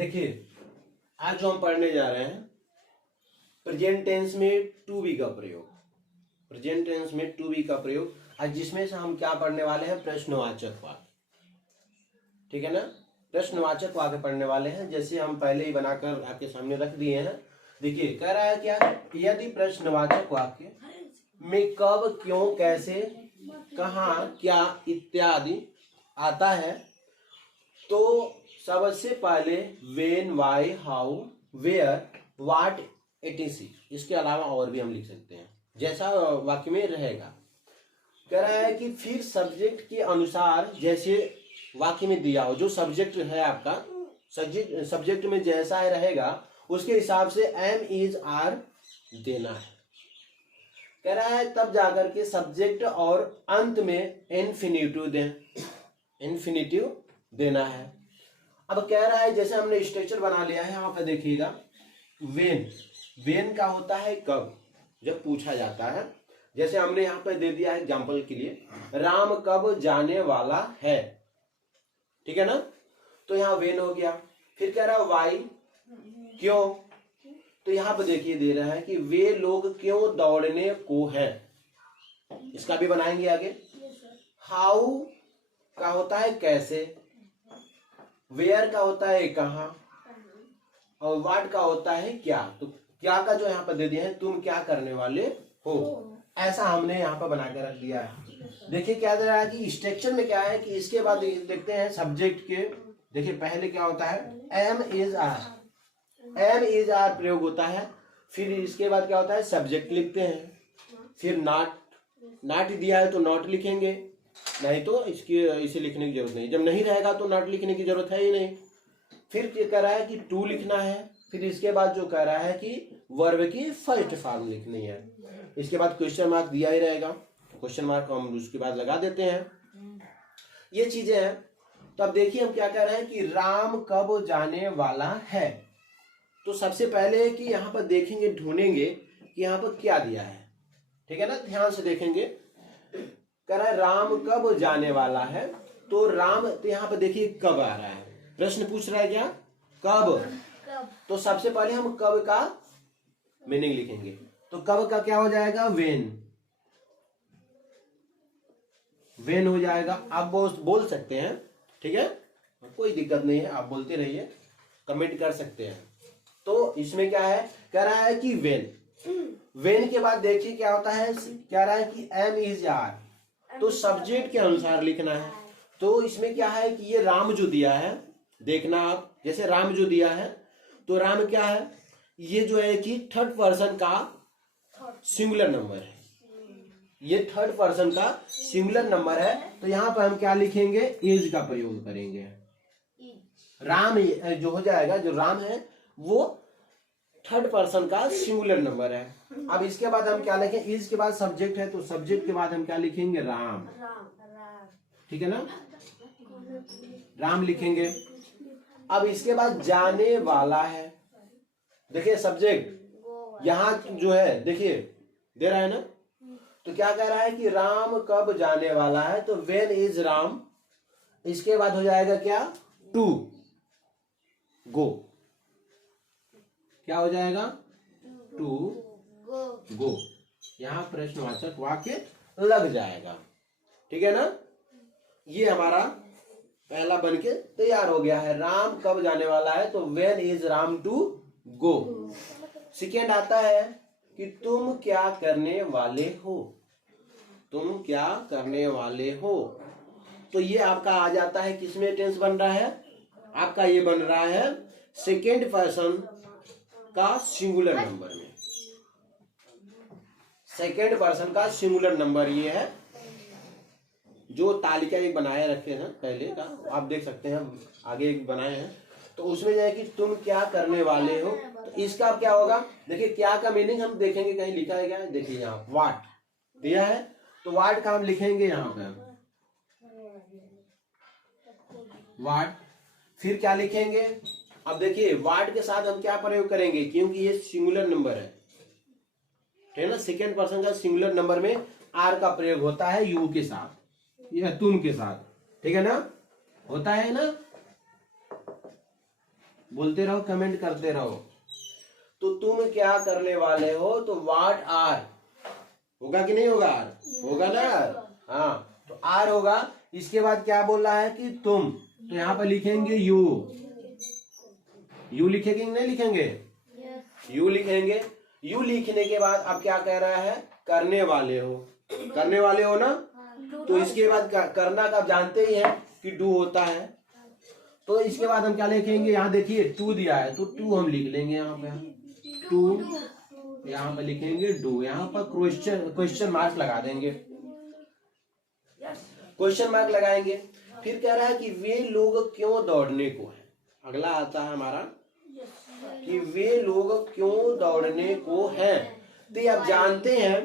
देखिए, आज जो हम पढ़ने जा रहे हैं प्रेजेंट टेंस में टू बी का प्रयोग। प्रेजेंट टेंस में टू बी का प्रयोग आज जिसमें से हम क्या पढ़ने वाले हैं, प्रश्नवाचक वाक्य। ठीक है ना, प्रश्नवाचक वाक्य पढ़ने वाले हैं। जैसे हम पहले ही बनाकर आपके सामने रख दिए हैं। देखिए कह रहा है क्या, यदि प्रश्नवाचक वाक्य में कब, क्यों, कैसे, कहाँ, क्या इत्यादि आता है तो सबसे पहले when, why, how, where, what, etc। इसके अलावा और भी हम लिख सकते हैं जैसा वाक्य में रहेगा। कह रहा है कि फिर सब्जेक्ट के अनुसार जैसे वाक्य में दिया हो, जो सब्जेक्ट है आपका, सब्जेक्ट में जैसा रहेगा उसके हिसाब से एम, इज, आर देना है। कह रहा है तब जाकर के सब्जेक्ट और अंत में इन्फिनिटिव दें, इन्फिनिटिव देना है। अब कह रहा है जैसे हमने स्ट्रक्चर बना लिया है, यहाँ पे देखिएगा वेन, वेन का होता है कब, जब पूछा जाता है। जैसे हमने यहाँ पे दे दिया है एग्जांपल के लिए, राम कब जाने वाला है, ठीक है ना, तो यहाँ वेन हो गया। फिर कह रहा है वाई, क्यों, तो यहाँ पे देखिए दे रहा है कि वे लोग क्यों दौड़ने को है, इसका भी बनाएंगे आगे। हाउ का होता है कैसे, वेयर का होता है कहाँ, और व्हाट का होता है क्या। तो क्या का जो यहाँ पर दे दिया है, तुम क्या करने वाले हो, ऐसा हमने यहाँ पर बनाकर रख दिया है। देखिए क्या दे रहा है कि स्ट्रक्चर में क्या है कि इसके बाद देखते हैं सब्जेक्ट के। देखिए पहले क्या होता है, am, is, are, am, is, are प्रयोग होता है। फिर इसके बाद क्या होता है, सब्जेक्ट लिखते हैं। फिर नॉट, नॉट दिया है तो नॉट लिखेंगे, नहीं तो इसे लिखने की जरूरत नहीं। जब नहीं रहेगा तो नॉट लिखने की जरूरत है ही नहीं। फिर कह रहा है कि टू लिखना है। फिर इसके बाद जो कह रहा है कि वर्ब की फर्स्ट फॉर्म लिखनी है। इसके बाद क्वेश्चन मार्क दिया ही रहेगा, क्वेश्चन मार्क हम उसके बाद लगा देते हैं। ये चीजें हैं। तो अब देखिए हम क्या कह रहे हैं कि राम कब जाने वाला है। तो सबसे पहले कि यहाँ पर देखेंगे, ढूंढेंगे कि यहाँ पर क्या दिया है, ठीक है ना, ध्यान से देखेंगे। कह रहा है राम कब जाने वाला है, तो राम, तो यहाँ पर देखिए कब आ रहा है, प्रश्न पूछ रहा है क्या, कब। तो सबसे पहले हम कब का मीनिंग लिखेंगे। तो कब का क्या हो जाएगा, वेन, वेन हो जाएगा। आप बोल सकते हैं, ठीक है, कोई दिक्कत नहीं है, आप बोलते रहिए, कमेंट कर सकते हैं। तो इसमें क्या है, कह रहा है कि वेन, वेन के बाद देखिए क्या होता है, कह रहा है कि एम, इज, आर, तो सब्जेक्ट के अनुसार लिखना है। तो इसमें क्या है कि ये राम जो दिया है, देखना आप, जैसे राम जो दिया है तो राम क्या है, ये जो है कि थर्ड पर्सन का सिंगुलर नंबर है, ये थर्ड पर्सन का सिंगुलर नंबर है। तो यहाँ पर हम क्या लिखेंगे, इज का प्रयोग करेंगे। राम जो हो जाएगा, जो राम है वो थर्ड पर्सन का सिंगुलर नंबर है। अब इसके बाद हम क्या लिखें, इज के बाद सब्जेक्ट है तो सब्जेक्ट के बाद हम क्या लिखेंगे, राम, ठीक है ना, राम लिखेंगे। अब इसके बाद जाने वाला है, देखिए सब्जेक्ट यहाँ जो है देखिए दे रहा है ना, तो क्या कह रहा है कि राम कब जाने वाला है, तो वेन इज राम, इसके बाद हो जाएगा क्या, टू गो, क्या हो जाएगा, टू गो, यहाँ प्रश्नवाचक वाक्य लग जाएगा, ठीक है ना। ये हमारा पहला बनके तैयार हो गया है, राम कब जाने वाला है, तो when is Ram to go. Second आता है कि तुम क्या करने वाले हो, तुम क्या करने वाले हो। तो ये आपका आ जाता है, किसमें टेंस बन रहा है, आपका ये बन रहा है सेकेंड पर्सन का सिंगुलर नंबर में, सेकेंड पर्सन का सिंगुलर नंबर ये है। जो तालिका एक बनाए रखे हैं पहले का, आप देख सकते हैं, आगे एक बनाए हैं, तो उसमें जो है कि तुम क्या करने वाले हो, तो इसका क्या होगा, देखिए क्या का मीनिंग हम देखेंगे, कहीं लिखा है क्या, देखिए यहाँ व्हाट दिया है, तो व्हाट का हम लिखेंगे यहाँ पे व्हाट। फिर क्या लिखेंगे, अब देखिए व्हाट के साथ हम क्या प्रयोग करेंगे, क्योंकि ये सिंगुलर नंबर है, ठीक है ना, सेकेंड पर्सन का सिंगुलर नंबर में आर का प्रयोग होता है यू के साथ या तुम के साथ, ठीक है ना, होता है ना। बोलते रहो, कमेंट करते रहो। तो तुम क्या करने वाले हो, तो व्हाट आर होगा कि नहीं होगा, आर होगा ना। हाँ, तो आर होगा। इसके बाद क्या बोल रहा है कि तुम, तो यहाँ पर लिखेंगे यू। यू लिखेंगे नहीं लिखेंगे, यू लिखेंगे। यू लिखने के बाद अब क्या कह रहा है, करने वाले हो, करने वाले हो ना। तो इसके बाद करना का आप जानते ही है कि डू होता है। तो इसके बाद हम क्या लिखेंगे, यहाँ देखिए टू दिया है तो टू हम लिख लेंगे यहाँ पे, टू यहाँ पे लिखेंगे डू। यहाँ पर क्वेश्चन मार्क लगा देंगे, क्वेश्चन मार्क लगाएंगे। फिर कह रहा है कि वे लोग क्यों दौड़ने को है। अगला आता है हमारा कि वे लोग क्यों दौड़ने को हैं। तो आप जानते हैं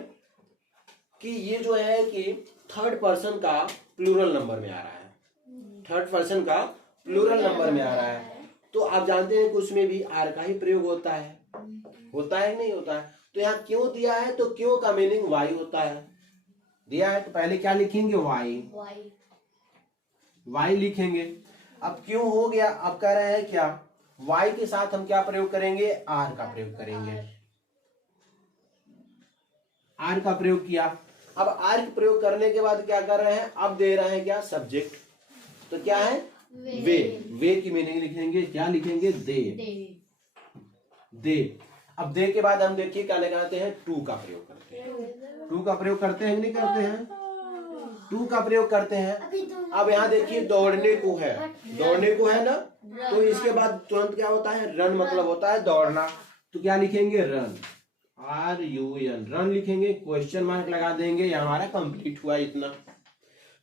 कि ये जो है कि थर्ड पर्सन का प्लूरल नंबर में आ रहा है, थर्ड पर्सन का प्लूरल नंबर में आ रहा है। तो आप जानते हैं कि उसमें भी आर का ही प्रयोग होता है, होता है नहीं होता है। तो यहाँ क्यों दिया है, तो क्यों का मीनिंग वाई होता है, दिया है तो पहले क्या लिखेंगे, वाई, वाई लिखेंगे। अब क्यों हो गया, अब कह रहे हैं क्या, वाई के साथ हम क्या प्रयोग करेंगे, आर का प्रयोग करेंगे। आर का प्रयोग किया। अब आर का प्रयोग करने के बाद क्या कर रहे हैं, अब दे रहे हैं क्या, सब्जेक्ट। तो क्या है, वे। वे की मीनिंग लिखेंगे, क्या लिखेंगे, दे, दे। अब दे के बाद हम देखिए क्या लगाते हैं, टू का प्रयोग करते हैं। टू का प्रयोग करते हैं कि नहीं करते हैं, टू का प्रयोग करते हैं। अब यहाँ देखिए दौड़ने को है, दौड़ने को है ना। तो इसके बाद तुरंत क्या होता है, रन मतलब होता है दौड़ना। तो क्या लिखेंगे, run, R U N, run लिखेंगे, क्वेश्चन मार्क लगा देंगे। ये हमारा कंप्लीट हुआ इतना।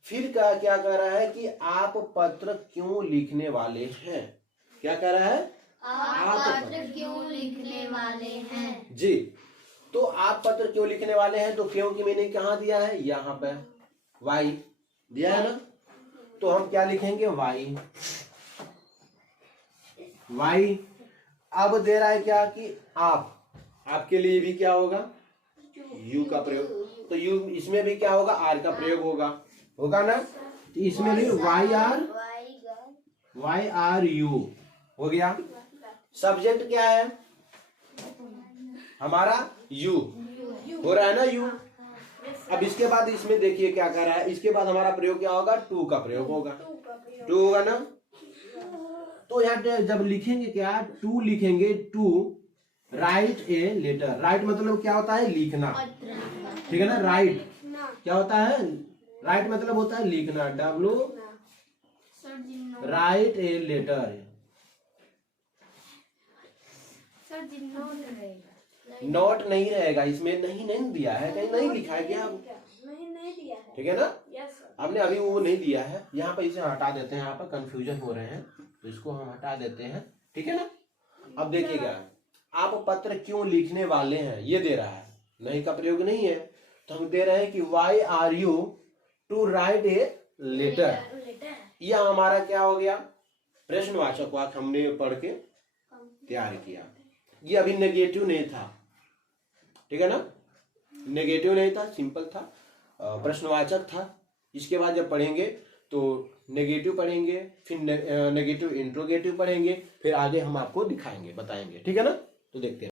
फिर क्या कह रहा है कि आप पत्र क्यों लिखने वाले हैं। क्या कह रहा है, आप पत्र क्यों लिखने वाले हैं जी। तो आप पत्र क्यों लिखने वाले हैं, तो क्यों की मीनिंग कहाँ दिया है, यहाँ पे वाई दिया है ना। तो हम क्या लिखेंगे, वाई, वाई। अब दे रहा है क्या कि आप, आपके लिए भी क्या होगा, यू का प्रयोग। तो यू, इसमें भी क्या होगा, आर का प्रयोग होगा, होगा ना। तो इसमें भी वाई आर यू हो गया। सब्जेक्ट क्या है हमारा, यू हो रहा है ना, यू। अब इसके बाद इसमें देखिए क्या कर रहा है, इसके बाद हमारा प्रयोग क्या होगा, टू का प्रयोग होगा, टू होगा ना। तो यहाँ जब लिखेंगे क्या, टू लिखेंगे, to write a letter. Write मतलब क्या होता है, लिखना, ठीक है ना। राइट क्या होता है, राइट मतलब होता है लिखना, W, write a letter. Note नहीं रहेगा इसमें, नहीं दिया है, कहीं नहीं लिखा है क्या, ठीक है ना। हमने अभी वो नहीं दिया है, यहाँ पर इसे हटा देते हैं, यहाँ पर कंफ्यूजन हो रहे हैं तो इसको हम हटा देते हैं, ठीक है ना। अब देखिएगा, आप पत्र क्यों लिखने वाले हैं, ये दे रहा है, नहीं का प्रयोग नहीं है। तो हम दे रहे हैं कि why are you to write a letter. यह हमारा क्या हो गया, प्रश्नवाचक वाक्य हमने पढ़ के तैयार किया। ये अभी नेगेटिव नहीं था, ठीक है ना, नेगेटिव नहीं था, सिंपल था, प्रश्नवाचक था। इसके बाद जब पढ़ेंगे तो नेगेटिव पढ़ेंगे, फिर नेगेटिव इंट्रोगेटिव पढ़ेंगे, फिर आगे हम आपको दिखाएंगे, बताएंगे, ठीक है ना। तो देखते हैं।